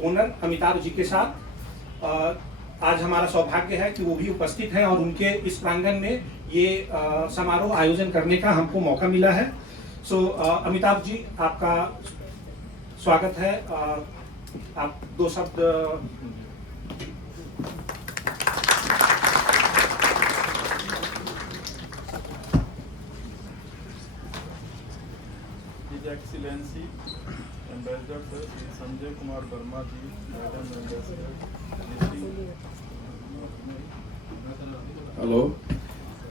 Owner Amitabh ji के साथ आज हमारा सौभाग्य है कि वो भी उपस्थित हैं और उनके इस प्रांगण में ये समारोह आयोजन करने का हमको मौका मिला है। सो अमिताभ जी, आपका स्वागत है। आप दो शब्द His Excellency Ambassador Sir Shri Sanjay Kumar Verma ji, Madam Ambassador, Hello.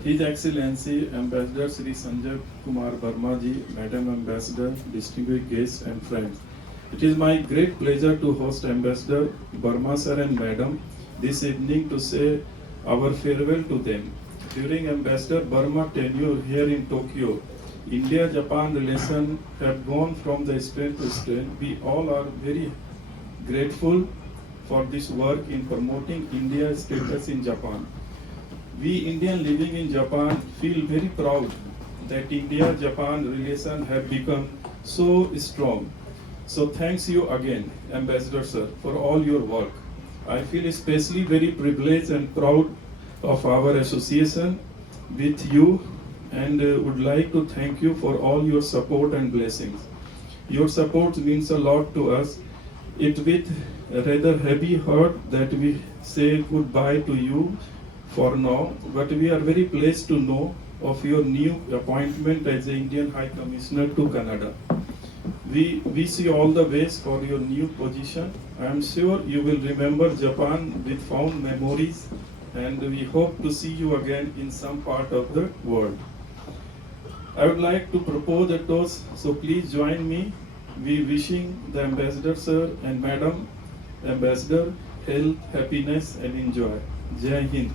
His Excellency Ambassador Shri Sanjay Kumar Verma ji, Madam Ambassador, distinguished guests and friends. It is my great pleasure to host Ambassador Verma sir and Madam this evening to say our farewell to them. During Ambassador Verma tenure here in Tokyo, India-Japan relations have gone from the strength to strength. We all are very grateful for this work in promoting India's status in Japan. We Indians living in Japan feel very proud that India-Japan relations have become so strong. So thanks you again, Ambassador Sir, for all your work. I feel especially very privileged and proud of our association with you and would like to thank you for all your support and blessings. Your support means a lot to us. It with a rather heavy heart that we say goodbye to you for now, but we are very pleased to know of your new appointment as the Indian High Commissioner to Canada. We wish you all the best for your new position. I am sure you will remember Japan with fond memories, and we hope to see you again in some part of the world. I would like to propose a toast, so please join me. We wishing the Ambassador Sir and Madam Ambassador health, happiness and enjoy. Jai Hind.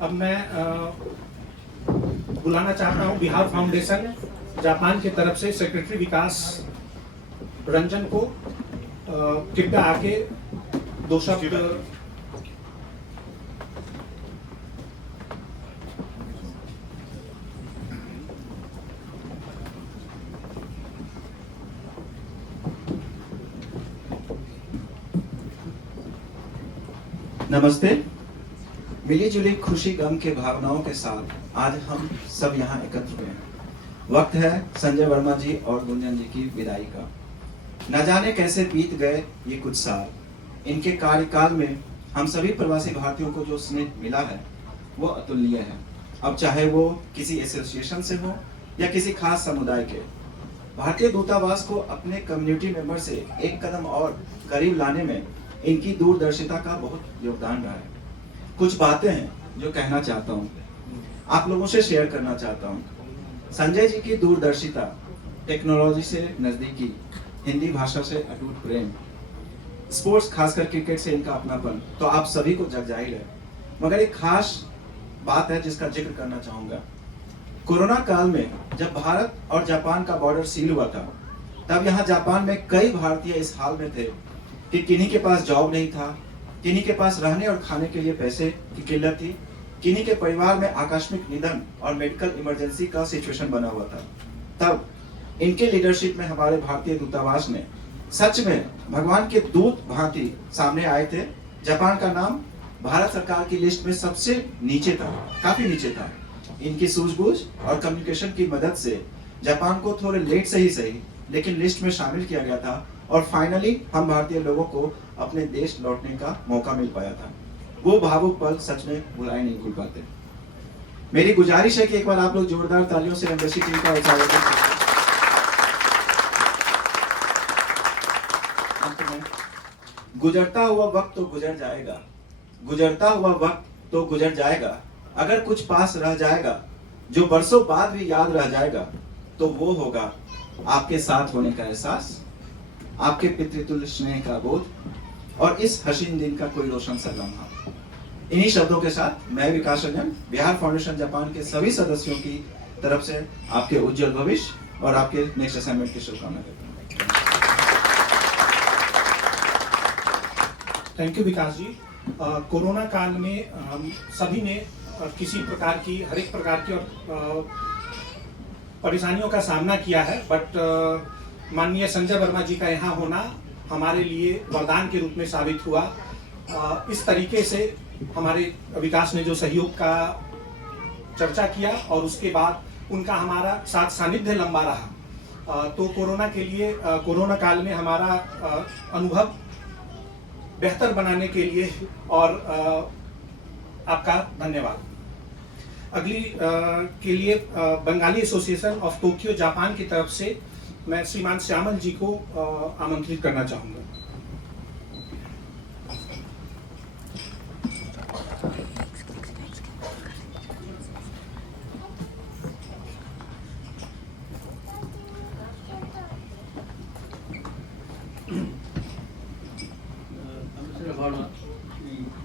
अब मैं बुलाना चाहता हूं Bihar foundation Japan की तरफ से secretary विकास रंजन को। कृपया आके दो शब्द नमस्ते। मिली जुली खुशी गम के भावनाओं के साथ आज हम सब यहाँ एकत्र हुए हैं। वक्त है संजय वर्मा जी और गुंजन जी की विदाई का। न जाने कैसे बीत गए ये कुछ साल। इनके कार्यकाल में हम सभी प्रवासी भारतीयों को जो स्नेह मिला है वो अतुलनीय है। अब चाहे वो किसी एसोसिएशन से हो या किसी खास समुदाय के। भारतीय दूतावास को अपने कम्युनिटी मेंबर से एक कदम और करीब लाने में इनकी दूरदर्शिता का बहुत योगदान रहा है। कुछ बातें हैं जो कहना चाहता हूँ, आप लोगों से शेयर करना चाहता हूँ। संजय जी की दूरदर्शिता, टेक्नोलॉजी से नजदीकी, हिंदी भाषा से अटूट प्रेम, स्पोर्ट्स खासकर क्रिकेट से इनका अपनापन तो आप सभी को जग जाहिर है। मगर एक खास बात है जिसका जिक्र करना चाहूंगा। कोरोना काल में जब भारत और जापान का बॉर्डर सील हुआ था, तब यहाँ जापान में कई भारतीय इस हाल में थे कि किन्हीं के पास जॉब नहीं था, किन्हीं के पास रहने और खाने के लिए पैसे की किल्लत थी, किन्हीं के परिवार में आकस्मिक निधन और मेडिकल इमरजेंसी का सिचुएशन बना हुआ था। तब इनके लीडरशिप में हमारे भारतीय दूतावास ने सच में भगवान के दूत भांति सामने आए थे। जापान का नाम भारत सरकार की लिस्ट में सबसे नीचे था, काफी नीचे था। इनकी सूझबूझ और कम्युनिकेशन की मदद से जापान को थोड़े लेट से ही सही लेकिन लिस्ट में शामिल किया गया था और फाइनली हम भारतीय लोगों को अपने देश लौटने का मौका मिल पाया था। वो भावुक पल सच में भुलाए नहीं भूल पाते। मेरी गुजारिश है कि एक बार आप लोग जोरदार तालियों से एम्बेसी टीम का स्वागत करें। गुजरता हुआ वक्त तो गुजर जाएगा, गुजरता हुआ वक्त तो गुजर जाएगा। अगर कुछ पास रह जाएगा जो बरसों बाद भी याद रह जाएगा तो वो होगा आपके साथ होने का एहसास, आपके पितृतुल्य स्नेह का बोध और इस हसीन दिन का कोई रोशन सा लम्हा। इन्हीं शब्दों के साथ मैं विकास रंजन बिहार फाउंडेशन जापान के सभी सदस्यों की तरफ से आपके उज्जवल भविष्य और आपके नेक्स्ट असाइनमेंट की शुभकामना करता हूँ। Thank you Vikas ji. Corona काल में हम सभी ने किसी प्रकार की हर एक प्रकार की परेशानियों का सामना किया है, बट माननीय संजय वर्मा जी का यहाँ होना हमारे लिए वरदान के रूप में साबित हुआ। इस तरीके से हमारे विकास ने जो सहयोग का चर्चा किया और उसके बाद उनका हमारा साथ सानिध्य लंबा रहा, तो कोरोना के लिए कोरोना काल में हमारा अनुभव बेहतर बनाने के लिए और आपका धन्यवाद। अगली के लिए Bengali association of Tokyo Japan की तरफ से मैं श्रीमान श्यामल जी को आमंत्रित करना चाहूँगा।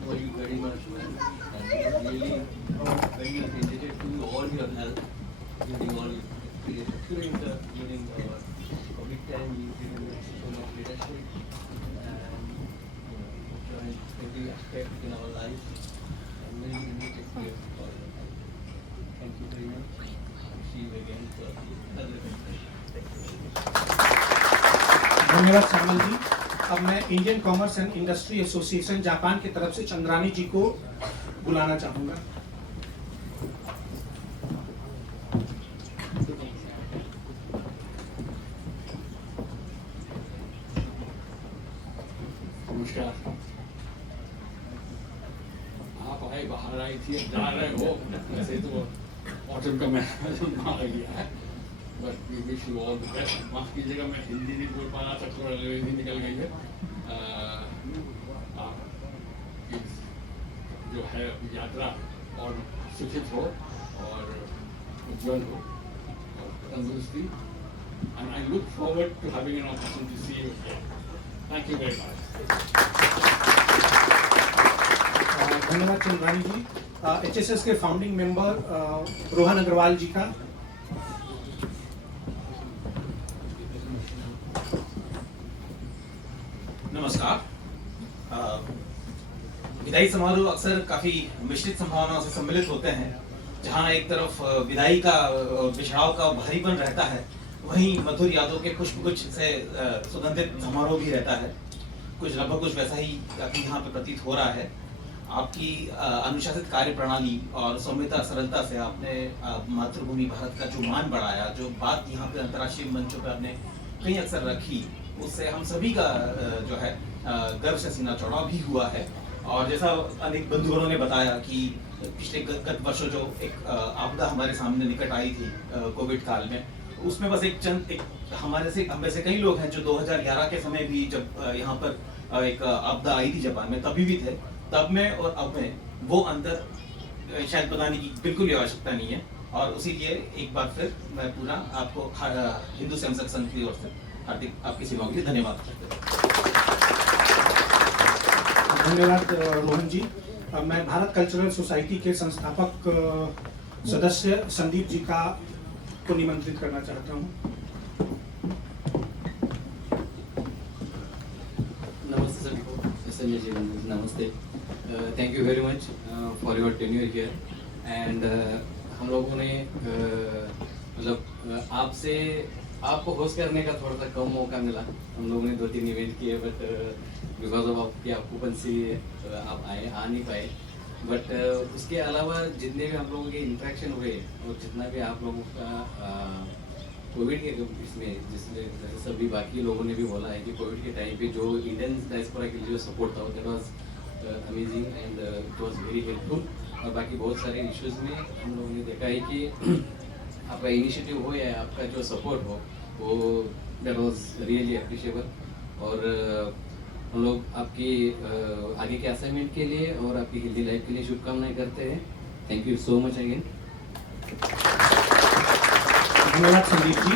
Very, very much, man. And really, very appreciated to all your help during all during COVID time. You given so much leadership and joined every aspect in our life. And really, really take care of all of that. Thank you very much. See you again for another presentation. धन्यवाद श्यामल जी। अब मैं Indian commerce and industry association Japan की तरफ से चंद्रानी जी को बुलाना चाहूँगा। नमस्कार। आप आए बाहर आई थी, जा रहे हो, वैसे तो ऑटम का महीना आ गया है, but we wish you all the best. माफ कीजिएगा, मैं हिंदी नहीं बोल पा रहा था, थोड़ा अंग्रेजी निकल गई है। आपकी जो है यात्रा और सुखित हो और उज्जवल हो और तंदुरुस्ती। And I look forward to having an opportunity to see you here. Thank you very much. धन्यवाद चंद्रानी जी। एचएसएस के फाउंडिंग मेंबर रोहन अग्रवाल जी का। नमस्कार। विदाई समारोह अक्सर काफी मिश्रित संभावनाओं से सम्मिलित होते हैं, जहां एक तरफ विदाई का बिछड़ाव का भारीपन रहता है, वहीं मधुर यादों के पुष्पगुच्छ से सुगंधित समारोह भी रहता है। कुछ लगभग कुछ वैसा ही अभी यहाँ पे प्रतीत हो रहा है। आपकी अनुशासित कार्य प्रणाली और सौम्यता सरलता से आपने मातृभूमि भारत का जो मान बढ़ाया, जो बात यहाँ पे अंतर्राष्ट्रीय मंचों पे आपने कई अक्सर रखी, उससे हम सभी का जो है गर्व से सीना चौड़ा भी हुआ है। और जैसा अनेक बंधुओं ने बताया कि पिछले गत वर्षों जो एक आपदा हमारे सामने निकट आई थी कोविड काल में, उसमें बस एक हम में से कई लोग हैं जो 2011 के समय भी जब यहाँ पर एक आपदा आई थी जापान में, तभी भी थे। तब में और अब में वो अंतर शायद बताने की बिल्कुल भी आवश्यकता नहीं है। और उसी लिए एक बार फिर मैं पूरा आपको हिंदू स्वयंसेवक संघ की ओर से हार्दिक आपकी सेवाओं के लिए धन्यवाद करता हूं। धन्यवाद रोहन जी। मैं भारत कल्चरल सोसाइटी के संस्थापक सदस्य संदीप जी को निमंत्रित करना चाहता हूं। नमस्ते सभी को, संजय जी नमस्ते। Thank you very much for your tenure here. And हम लोगों ने मतलब आपको होस्ट करने का थोड़ा सा कम मौका मिला। हम लोगों ने 2-3 इवेंट किए, बट बिकॉज ऑफ आपकी ऑक्यूपेंसी आप आ नहीं पाए। बट उसके अलावा जितने भी हम लोगों के इंटरेक्शन हुए और जितना भी आप लोगों का कोविड के इसमें जिसमें जैसे सभी बाकी लोगों ने भी बोला है कि कोविड के टाइम पे जो इंडियन डायस्पोरा के लिए जो सपोर्ट था that was amazing and it was very helpful. और बाकी बहुत सारे इश्यूज़ में हम लोगों ने देखा है कि आपका इनिशिएटिव हो या आपका जो सपोर्ट हो वो दैट वाज रियली अप्रिशिएबल। और हम लोग आपकी आगे के असाइनमेंट के लिए और आपकी हेल्दी लाइफ के लिए शुभकामनाएं करते हैं। Thank you so much again. धन्यवाद Sandeep ji.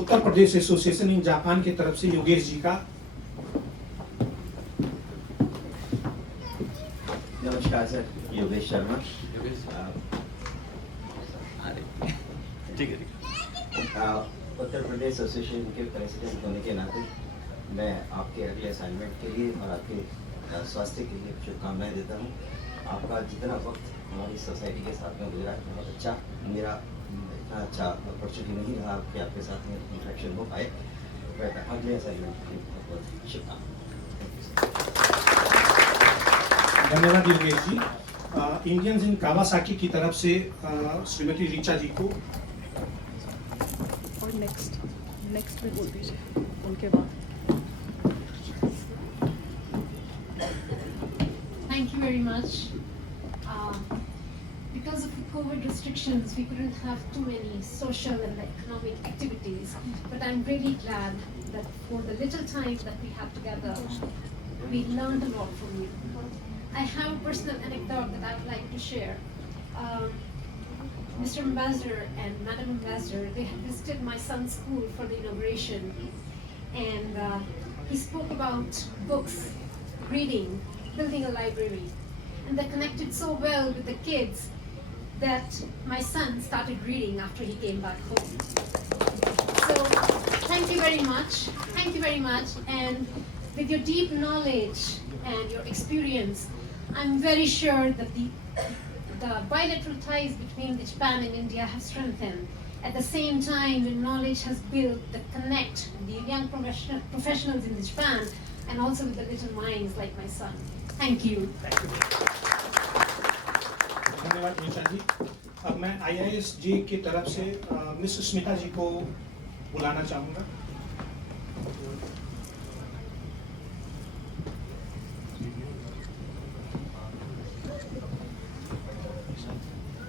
Uttar Pradesh association in Japan की तरफ से योगेश जी का। नमस्कार सर, योगेश शर्मा। ठीक है। उत्तर प्रदेश एसोसिएशन के प्रेसिडेंट होने के नाते मैं आपके अगले असाइनमेंट के लिए और आपके स्वास्थ्य के लिए शुभकामनाएं देता हूं। आपका जितना वक्त हमारी सोसाइटी के साथ में गुजरा बहुत अच्छा। मेरा इतना अच्छा अपॉर्चुनिटी नहीं रहा कि आपके साथ में इंटरेक्शन हो पाए, बट अगले असाइनमेंट के लिए बहुत बहुत शुभकामनाएं। धन्यवाद Yogesh ji. Indians in Kawasaki की तरफ से श्रीमती ऋचा जी को और नेक्स्ट में बोल दीजिए उनके बाद। Thank you very much. Because of the COVID restrictions, we couldn't have too many social and economic activities. But I'm really glad that for the little time that we have together, we learned a lot from you. I have a personal anecdote that I would like to share. Mr. Ambassador and Madam Ambassador, they had visited my son's school for the inauguration, and he spoke about books, reading, building a library, and they connected so well with the kids that my son started reading after he came back home. So thank you very much, and with your deep knowledge and your experience, I'm very sure that the bilateral ties between Japan and India have strengthened. At the same time, the knowledge has built the connect the young professionals in Japan and also with the little minds like my son. Thank you. धन्यवाद ऋचा जी। अब मैं IIS जी की तरफ से miss Smita जी को बुलाना चाहूँगा।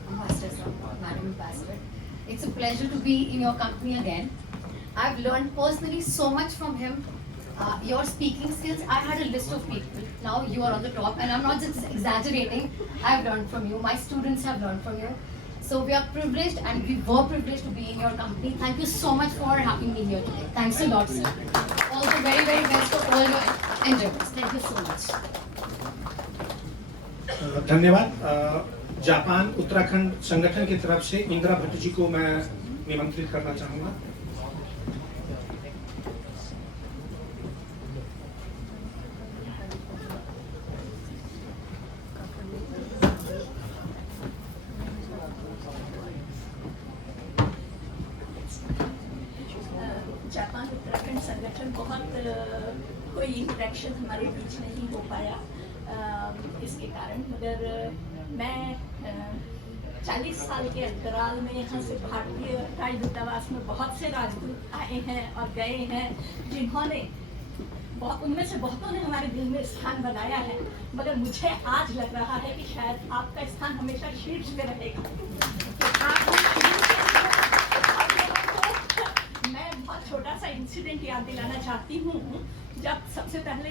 Ambassador, sir, Madam Ambassador, it's a pleasure to be in your company again. I've learned personally so much from him. Your speaking skills, I had a list of people. Now you are on the top, and I'm not just exaggerating. I've learned from you. My students have learned from you. So we are privileged, and we were privileged to be in your company. Thank you so much for having me here today. Thanks a lot, sir. All the very, very best for all your endeavors. Thank you so much. धन्यवाद। Japan Uttarakhand संगठन की तरफ से इंदिरा भट्ट जी को मैं निमंत्रित करना चाहूँगा। जापान उत्तराखंड संगठन बहुत कोई इंटरेक्शन हमारे बीच नहीं हो पाया इसके कारण, मगर मैं 40 साल के अंतराल में यहाँ से भारतीय राजदूतावास में बहुत से राजदूत आए हैं और गए हैं, जिन्होंने उनमें से बहुतों ने हमारे दिल में स्थान बनाया है, मगर मुझे आज लग रहा है कि शायद आपका स्थान हमेशा शीर्ष पे रहेगा। मैं बहुत छोटा सा इंसिडेंट याद दिलाना चाहती हूँ। जब सबसे पहले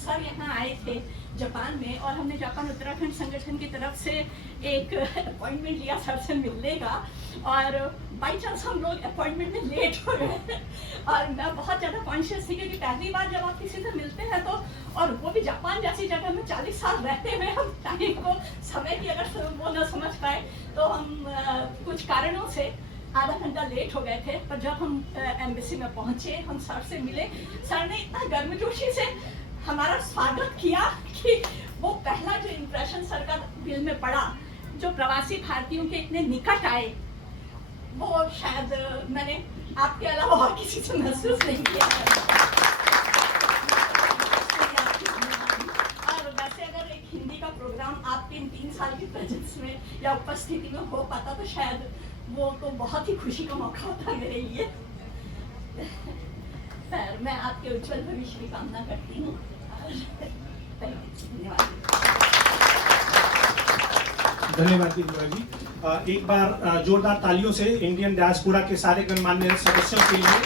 सर यहाँ आए थे जापान में, और हमने जापान उत्तराखंड संगठन की तरफ से एक अपॉइंटमेंट लिया सर से मिलने का, और बाई चांस हम लोग अपॉइंटमेंट में लेट हो गए। और मैं बहुत ज़्यादा कॉन्शियस थी, क्योंकि पहली बार जब आप किसी से मिलते हैं तो, और वो भी जापान जैसी जगह में 40 साल रहते हुए, हम टाइम को, समय की अगर वो न समझ पाए तो हम कुछ कारणों से आधा घंटा लेट हो गए थे। पर जब हम एम्बेसी में पहुंचे, हम सर से मिले, सर ने इतना गर्मजोशी से हमारा स्वागत किया कि वो पहला जो इम्प्रेशन सर का दिल में पड़ा, जो प्रवासी भारतीयों के इतने निकट आए, वो शायद मैंने आपके अलावा और किसी से महसूस नहीं किया। और वैसे अगर एक हिंदी का प्रोग्राम आपके इन 3 साल की प्रेजेंस में या उपस्थिति में हो पाता तो शायद वो तो बहुत ही खुशी का मौका होता मेरे लिए। सर, मैं आपके उज्जवल भविष्य की कामना करती हूँ। धन्यवाद इंदिरा जी। एक बार जोरदार तालियों से इंडियन डायस्पोरा के सारे गणमान्य सदस्यों के लिए।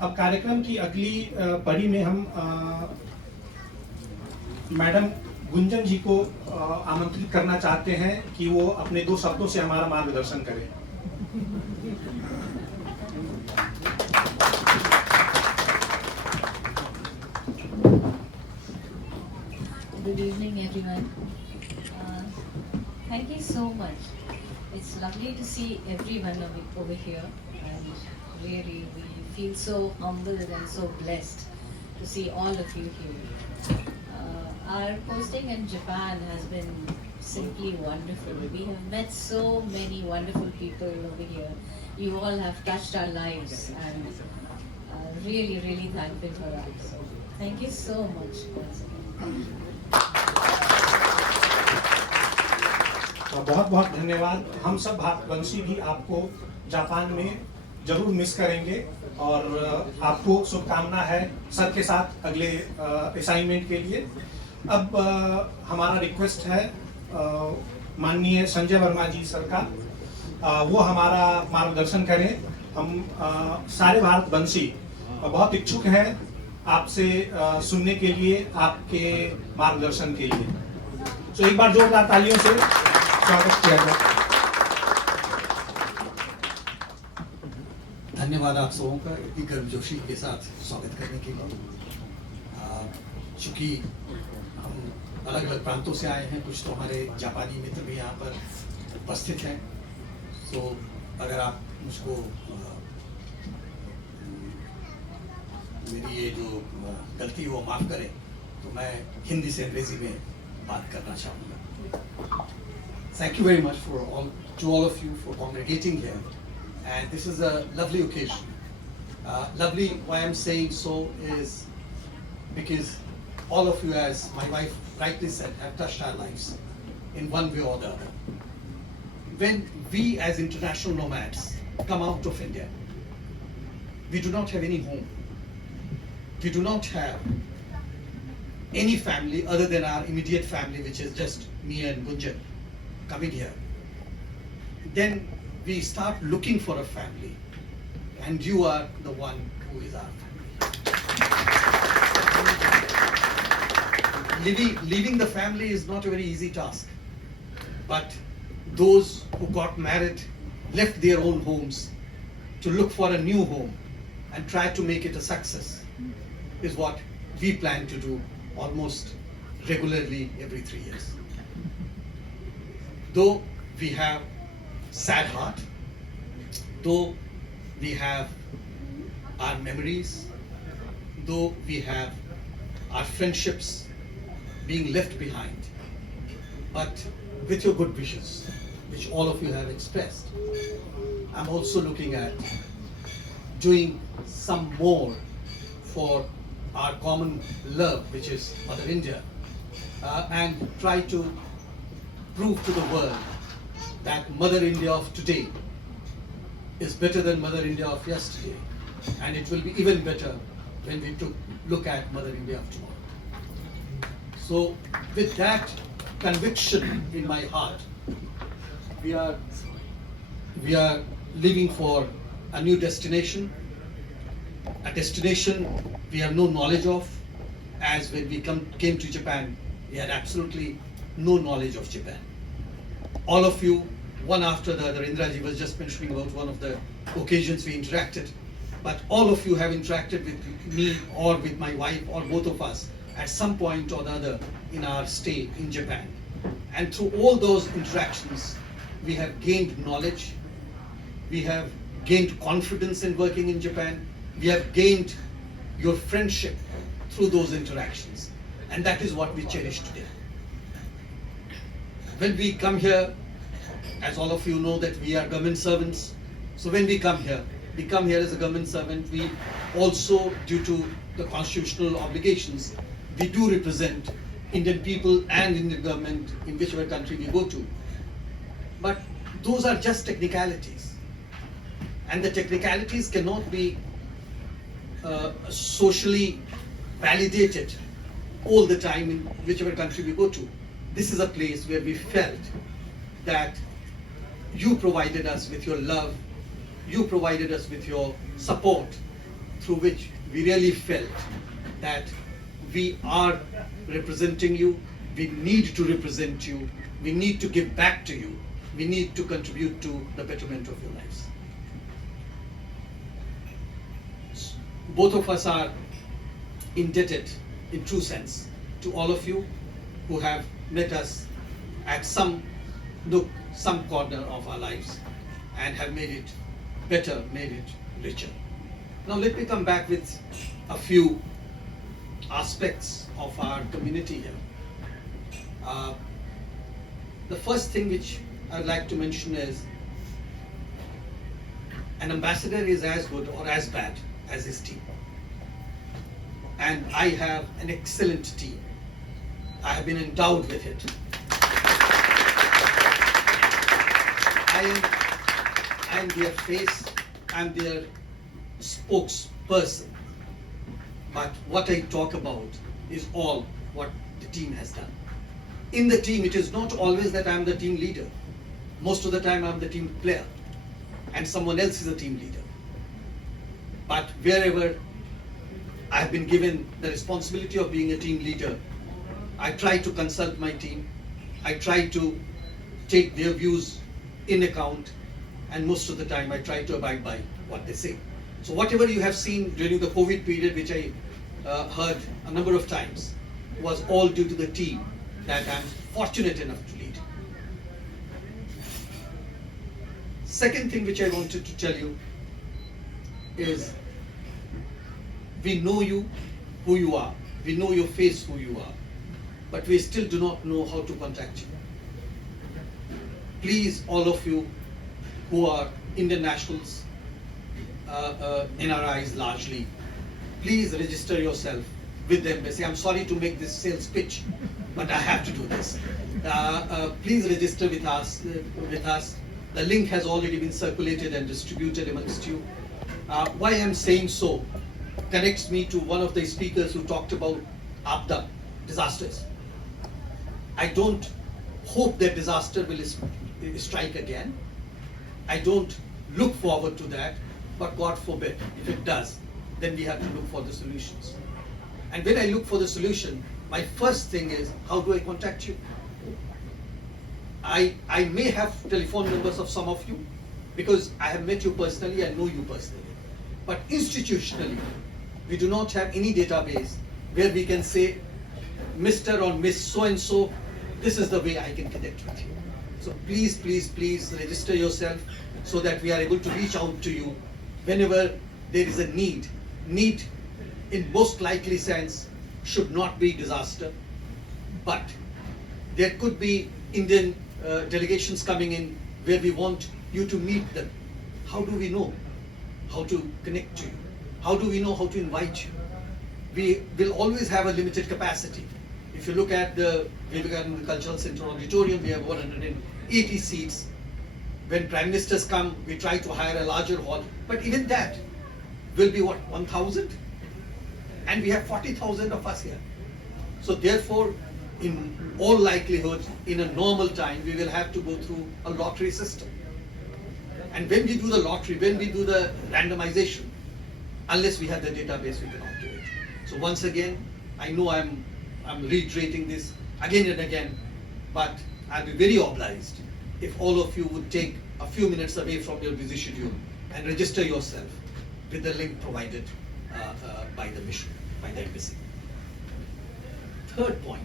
अब कार्यक्रम की अगली कड़ी में हम मैडम गुंजन जी को आमंत्रित करना चाहते हैं कि वो अपने 2 शब्दों से हमारा मार्गदर्शन करें। Good evening, everyone. Thank you so much. It's lovely to see everyone over here, and really we feel so humbled and so blessed to see all of you here. Our posting in Japan has been simply wonderful. We have met so many wonderful people over here. You all have touched our lives and really, really thankful for that. So thank you so much once again. बहुत बहुत धन्यवाद। हम सब भारतवंशी भी आपको Japan में जरूर miss करेंगे और आपको शुभकामना है सर के साथ अगले असाइनमेंट के लिए। अब हमारा रिक्वेस्ट है माननीय संजय वर्मा जी सर का, वो हमारा मार्गदर्शन करें। हम सारे भारतवंशी बहुत इच्छुक हैं आपसे सुनने के लिए, आपके मार्गदर्शन के लिए। तो एक बार जोरदार तालियों से स्वागत किया जाए। धन्यवाद आप सबों का इतनी गर्मजोशी के साथ स्वागत करने के लिए। चूँकि हम अलग अलग प्रांतों से आए हैं, कुछ तो हमारे जापानी मित्र भी यहाँ पर उपस्थित हैं, तो अगर आप मुझको मेरी ये जो गलती है वो माफ़ करें, तो मैं हिंदी से अंग्रेजी में बात करना चाहूँगा। Thank you very much to all of you for congregating here, and this is a lovely occasion. Lovely, why I'm saying so is because all of you, as my wife rightly said, have touched our lives in one way or the other. When we as international nomads come out of India, we do not have any home. We do not have any family other than our immediate family, which is just me and Gunjan coming here. Then we start looking for a family, and you are the one who is our family. Leaving the family is not a very easy task, but those who got married, left their own homes to look for a new home and try to make it a success is what we plan to do almost regularly every 3 years. Though we have sad heart, though we have our memories, though we have our friendships being left behind, but with your good wishes, which all of you have expressed, I'm also looking at doing some more for our common love, which is Mother India, and try to prove to the world that Mother India of today is better than Mother India of yesterday, and it will be even better when we look at Mother India of tomorrow. So with that conviction in my heart, we are leaving for a new destination, a destination we have no knowledge of, as when we came to Japan, we had absolutely no knowledge of Japan. All of you, one after the other, Indraji was just mentioning about one of the occasions we interacted, but all of you have interacted with me or with my wife or both of us at some point or the other in our stay in Japan. And through all those interactions, we have gained knowledge, we have gained confidence in working in Japan, we have gained your friendship through those interactions, and that is what we cherish today. When we come here, as all of you know that we are government servants, so when we come here as a government servant, we also, due to the constitutional obligations, we do represent Indian people and Indian government in whichever country we go to. But those are just technicalities, and the technicalities cannot be socially validated all the time in whichever country we go to. This is a place where we felt that you provided us with your love, you provided us with your support, through which we really felt that we are representing you, we need to represent you, we need to give back to you, we need to contribute to the betterment of your lives. Both of us are indebted, in true sense, to all of you who have met us at some nook, some corner of our lives, and have made it better, made it richer. Now let me come back with a few aspects of our community here. The first thing which I'd like to mention is an ambassador is as good or as bad as his team. And I have an excellent team. I have been endowed with it. I am their face, I am their spokesperson. But what I talk about is all what the team has done. In the team, it is not always that I am the team leader. Most of the time I am the team player and someone else is a team leader. But wherever I have been given the responsibility of being a team leader, I try to consult my team. I try to take their views in account, and most of the time I try to abide by what they say. So whatever you have seen during the COVID period, which I heard a number of times, was all due to the team that I'm fortunate enough to lead. Second thing which I wanted to tell you is, we know you, who you are. We know your face, who you are. But we still do not know how to contact you. Please, all of you who are Indian nationals, NRIs largely, please register yourself with the embassy. I'm sorry to make this sales pitch, but I have to do this. Please register with us. The link has already been circulated and distributed amongst you. Why I'm saying so connects me to one of the speakers who talked about Abda, disasters. I don't hope that disaster will strike again. I don't look forward to that, but God forbid, if it does, then we have to look for the solutions. And when I look for the solution, my first thing is, how do I contact you? I may have telephone numbers of some of you because I have met you personally, I know you personally. But institutionally, we do not have any database where we can say, Mr. or Miss so-and-so, this is the way I can connect with you. So please, please, please register yourself so that we are able to reach out to you whenever there is a need. Need, in most likely sense, should not be disaster, but there could be Indian delegations coming in where we want you to meet them. How do we know how to connect to you? How do we know how to invite you? We will always have a limited capacity. If you look at the Vivekananda Cultural Center auditorium, we have 180 seats. When prime ministers come, we try to hire a larger hall, but even that will be what, 1,000? And we have 40,000 of us here. So therefore, in all likelihood, in a normal time, we will have to go through a lottery system. And when we do the lottery, when we do the randomization, unless we have the database, we cannot do it. So once again, I know I'm reiterating this again and again, but I'll be very obliged if all of you would take a few minutes away from your busy schedule and register yourself with the link provided by the mission, by the embassy. Third point.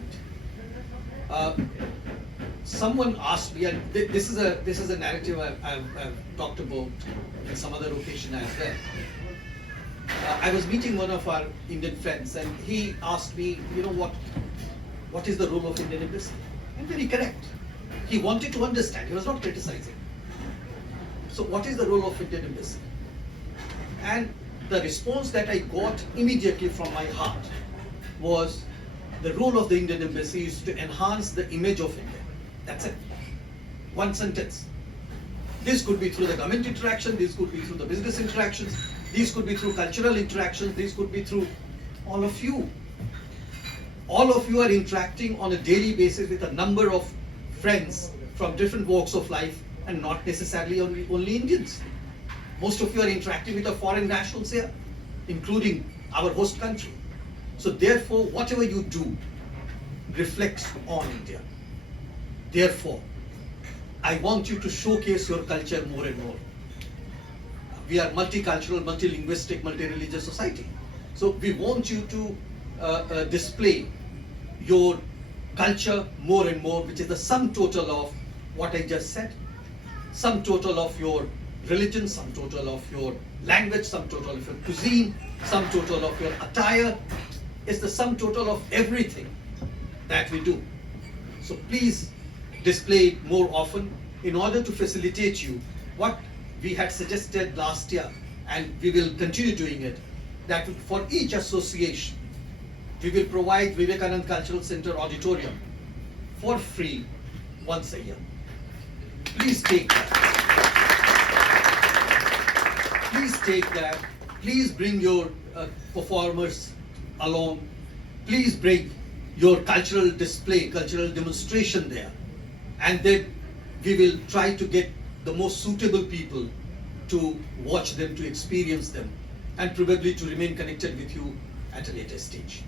Someone asked me, and this is a narrative I've talked about in some other occasion as well. I was meeting one of our Indian friends, and he asked me, you know what is the role of Indian embassy? And very correct. He wanted to understand. He was not criticizing. So what is the role of Indian embassy? And the response that I got immediately from my heart was, the role of the Indian embassy is to enhance the image of India. That's it. One sentence. This could be through the government interaction, this could be through the business interactions, these could be through cultural interactions, these could be through all of you. All of you are interacting on a daily basis with a number of friends from different walks of life, and not necessarily only Indians. Most of you are interacting with the foreign nationals here, including our host country. So therefore, whatever you do reflects on India. Therefore, I want you to showcase your culture more and more. We are multicultural, multilinguistic, multi-religious society. So we want you to display your culture more and more, which is the sum total of what I just said, sum total of your religion, sum total of your language, sum total of your cuisine, sum total of your attire, is the sum total of everything that we do. So please display it more often in order to facilitate you. What we had suggested last year, and we will continue doing it, that for each association, we will provide Vivekanand Cultural Center auditorium for free once a year. Please take that. Please take that. Please bring your performers along. Please bring your cultural display, cultural demonstration there. And then we will try to get the most suitable people to watch them, to experience them, and probably to remain connected with you at a later stage.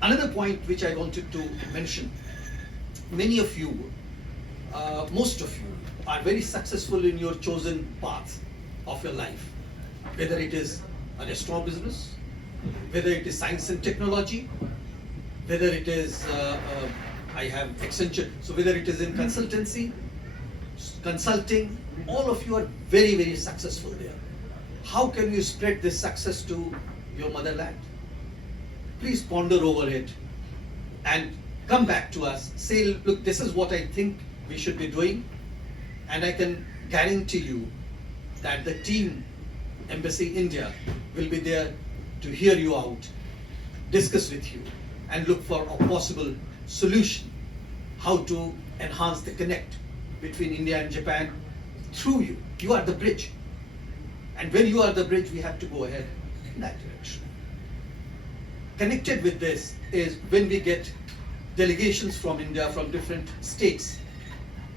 Another point which I wanted to mention, many of you, most of you, are very successful in your chosen path of your life, whether it is a restaurant business, whether it is science and technology, whether it is, I have Accenture, so whether it is in consultancy, consulting, all of you are very, very successful there. How can you spread this success to your motherland? Please ponder over it and come back to us. Say, look, this is what I think we should be doing. And I can guarantee you that the team, Embassy India, will be there to hear you out, discuss with you, and look for a possible solution, how to enhance the connect between India and Japan through you. You are the bridge. And when you are the bridge, we have to go ahead in that direction. Connected with this is when we get delegations from India, from different states,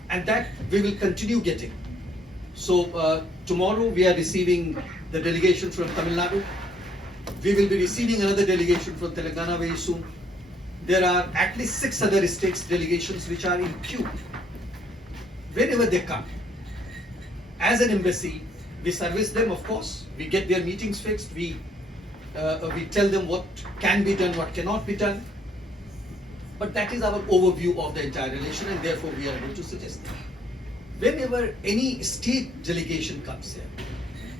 and that we will continue getting. So tomorrow we are receiving the delegation from Tamil Nadu. We will be receiving another delegation from Telangana very soon. There are at least 6 other states delegations which are in queue. Whenever they come, as an embassy, we service them, of course. We get their meetings fixed. We tell them what can be done, what cannot be done. But that is our overview of the entire relation, and therefore we are able to suggest that. Whenever any state delegation comes here,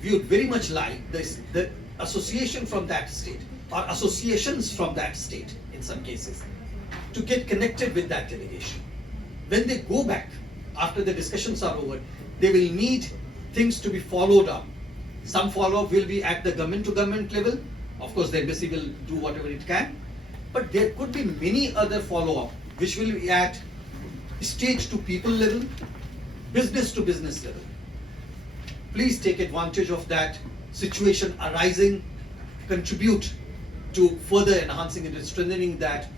we would very much like the association from that state, or associations from that state in some cases, to get connected with that delegation. When they go back, after the discussions are over, they will need things to be followed up. Some follow-up will be at the government-to-government level. Of course, the embassy will do whatever it can. But there could be many other follow-up which will be at state-to-people level, business-to-business level. Please take advantage of that situation arising, contribute to further enhancing and strengthening that,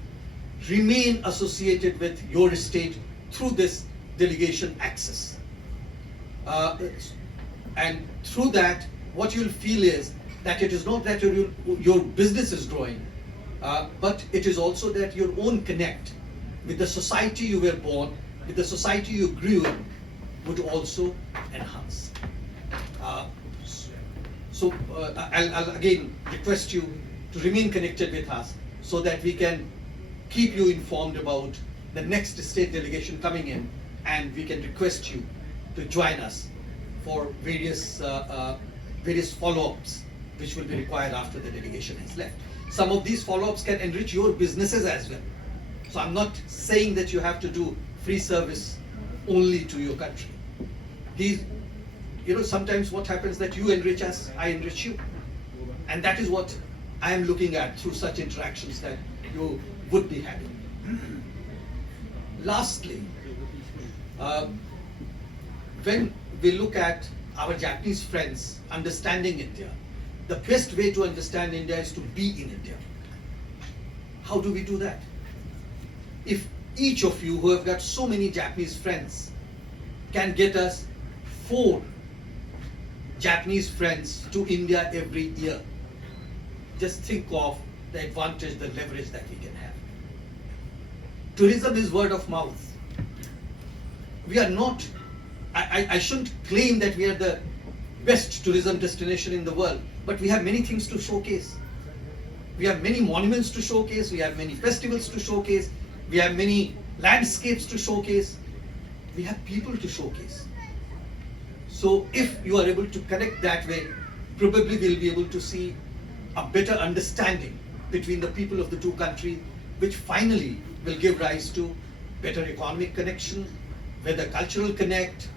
remain associated with your state through this delegation access. And through that, what you'll feel is that it is not that your business is growing, but it is also that your own connect with the society you were born, with the society you grew in, would also enhance. I'll again request you to remain connected with us so that we can keep you informed about the next state delegation coming in, and we can request you to join us for various follow-ups which will be required after the delegation has left. Some of these follow-ups can enrich your businesses as well. So I'm not saying that you have to do free service only to your country. These, sometimes what happens that you enrich us, I enrich you. And that is what I am looking at through such interactions that you would be having. Lastly, when we look at our Japanese friends understanding India, the best way to understand India is to be in India. How do we do that? If each of you who have got so many Japanese friends can get us 4 Japanese friends to India every year, just think of the advantage, the leverage that we can have. Tourism is word of mouth. We are not, I shouldn't claim that we are the best tourism destination in the world, but we have many things to showcase. We have many monuments to showcase, we have many festivals to showcase, we have many landscapes to showcase, we have people to showcase. So if you are able to connect that way, probably we'll be able to see a better understanding between the people of the two countries, which finally will give rise to better economic connection, better cultural connect,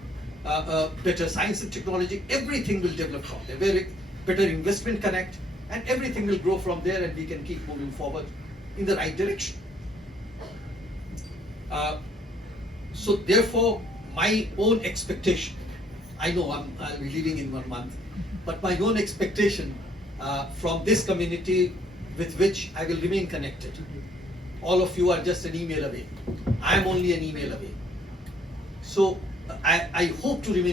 better science and technology. Everything will develop from there. Better investment connect, and everything will grow from there, and we can keep moving forward in the right direction. So therefore, my own expectation, I know I'll be leaving in 1 month, but my own expectation from this community with which I will remain connected. All of you are just an email away. I am only an email away. So I hope to remain